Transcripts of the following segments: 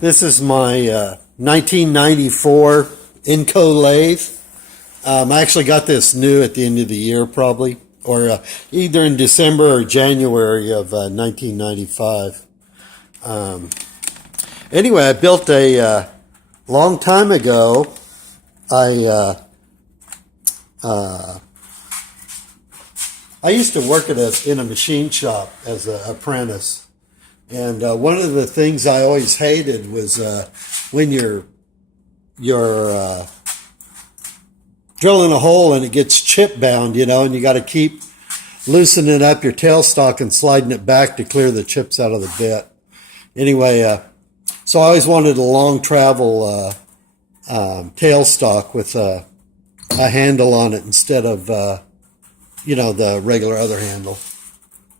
This is my 1994 Enco Lathe. I actually got this new at the end of the year probably, or either in December or January of 1995. Anyway, I built a long time ago. I used to work in a machine shop as an apprentice. And one of the things I always hated was when you're drilling a hole and it gets chip bound, you know, and you got to keep loosening up your tailstock and sliding it back to clear the chips out of the bit. Anyway, so I always wanted a long travel tailstock with a handle on it instead of, you know, the regular other handle.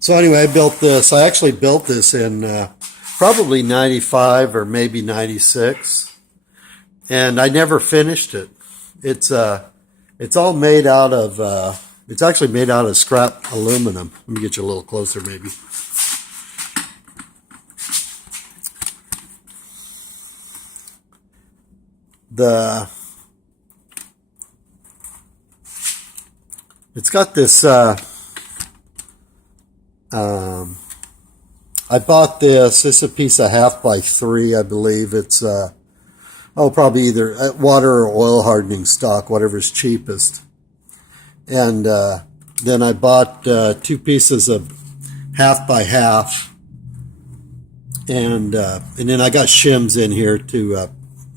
So anyway, I built this. I actually built this in probably 95 or maybe 96. And I never finished it. It's all made out of, it's actually made out of scrap aluminum. Let me get you a little closer maybe. It's got this, I bought this. This is a piece of 1/2x3, I believe. It's, probably either water or oil hardening stock, whatever's cheapest. And then I bought 2 pieces of 1/2x1/2. And then I got shims in here to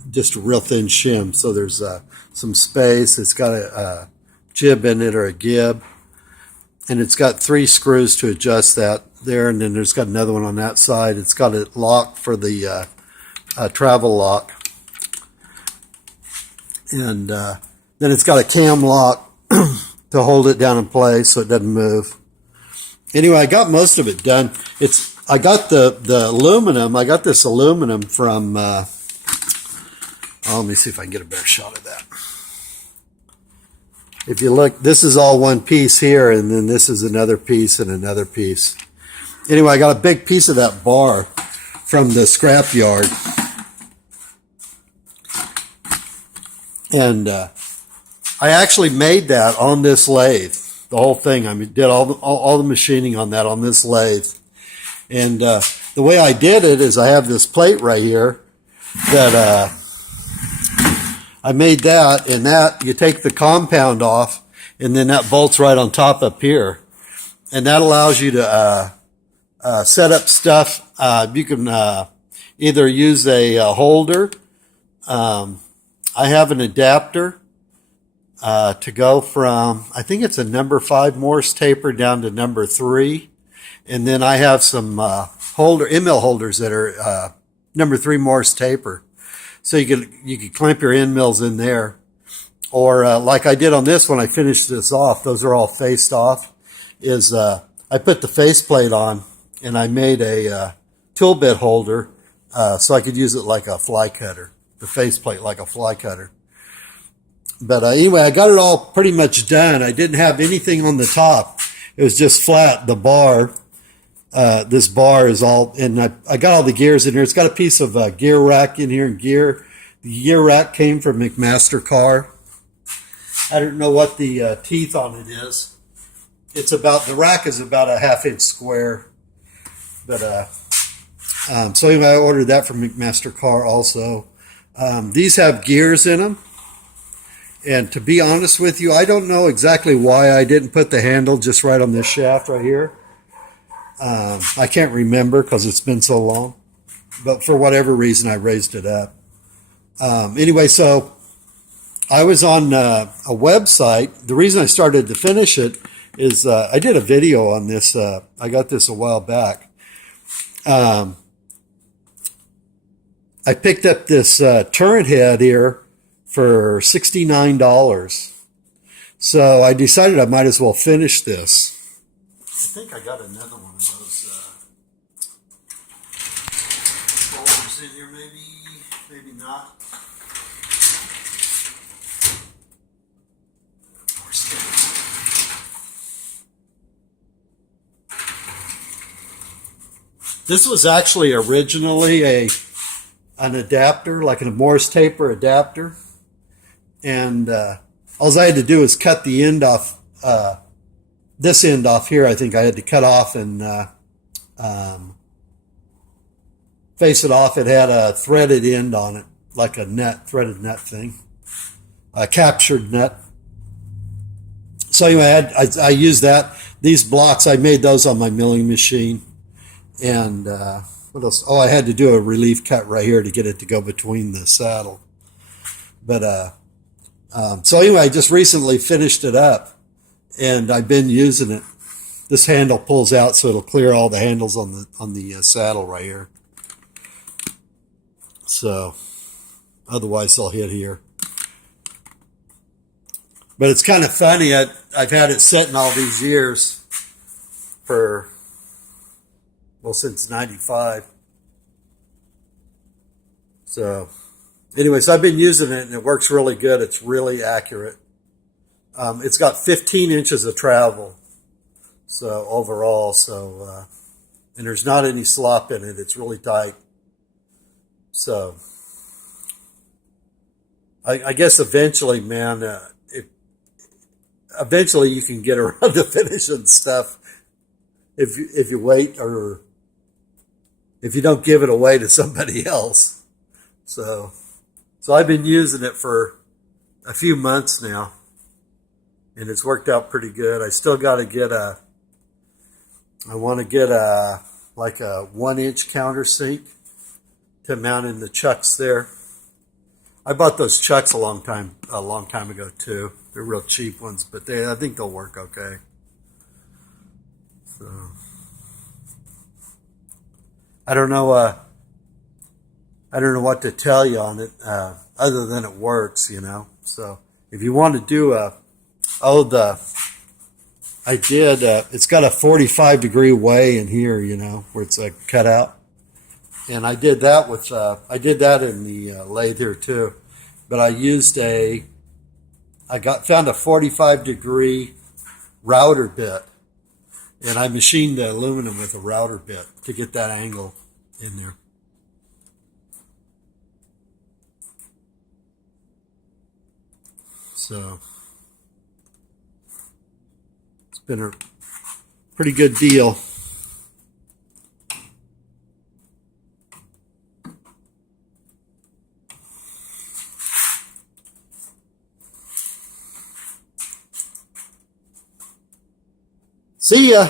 just a real thin shim. So there's some space. It's got a jib in it or a gib. And it's got 3 screws to adjust that there, and then there's got another one on that side. It's got a lock for the travel lock. And then it's got a cam lock to hold it down in place so it doesn't move. Anyway, I got most of it done. I got the aluminum. I got this aluminum from, let me see if I can get a better shot of that. If you look, this is all one piece here, and then this is another piece and another piece. Anyway, I got a big piece of that bar from the scrap yard. And I actually made that on this lathe, the whole thing. I mean, did all the machining on that on this lathe. And the way I did it is I have this plate right here that I made that, and that you take the compound off, and then that bolts right on top up here. And that allows you to set up stuff. You can either use a holder. I have an adapter to go from, I think it's a number 5 Morse taper down to number 3. And then I have some end mill holders that are number 3 Morse taper. So you could clamp your end mills in there. Or like I did on this when I finished this off, those are all faced off, I put the faceplate on and I made a tool bit holder so I could use it like a fly cutter, the faceplate like a fly cutter. But anyway, I got it all pretty much done. I didn't have anything on the top. It was just flat, the bar. This bar is all, and I got all the gears in here. It's got a piece of gear rack in here, and gear. The gear rack came from McMaster car. I don't know what the teeth on it is. The rack is about a 1/2 inch square. But, so anyway, I ordered that from McMaster car also. These have gears in them. And to be honest with you, I don't know exactly why I didn't put the handle just right on this shaft right here. I can't remember because it's been so long, but for whatever reason, I raised it up. Anyway, so I was on a website. The reason I started to finish it is I did a video on this. I got this a while back. I picked up this turret head here for $69. So I decided I might as well finish this. I think I got another one of those folders in here, maybe not. This was actually originally a an adapter, like a Morse taper adapter. And all I had to do was cut the end off, this end off here. I think I had to cut off and face it off. It had a threaded end on it, like a net, threaded net thing, a captured net. So anyway, I used that. These blocks, I made those on my milling machine. And what else? Oh, I had to do a relief cut right here to get it to go between the saddle. But so anyway, I just recently finished it up, and I've been using it. This handle pulls out, so it'll clear all the handles on the saddle right here. So otherwise, they'll hit here. But it's kind of funny. I've had it sitting all these years for, well, since '95. So anyways, I've been using it, and it works really good. It's really accurate. It's got 15 inches of travel, so overall. So and there's not any slop in it. It's really tight. So I guess eventually, man, eventually you can get around to finishing stuff if you wait, or if you don't give it away to somebody else. So I've been using it for a few months now, and it's worked out pretty good. I still got to get I want to get like a 1-inch countersink to mount in the chucks there. I bought those chucks a long time ago too. They're real cheap ones, but I think they'll work okay. So I don't know what to tell you on it, other than it works, you know. So if you want to do it's got a 45-degree way in here, you know, where it's like cut out. And I did that in the lathe here too. But I used found a 45-degree router bit, and I machined the aluminum with a router bit to get that angle in there. So it's been a pretty good deal. See ya.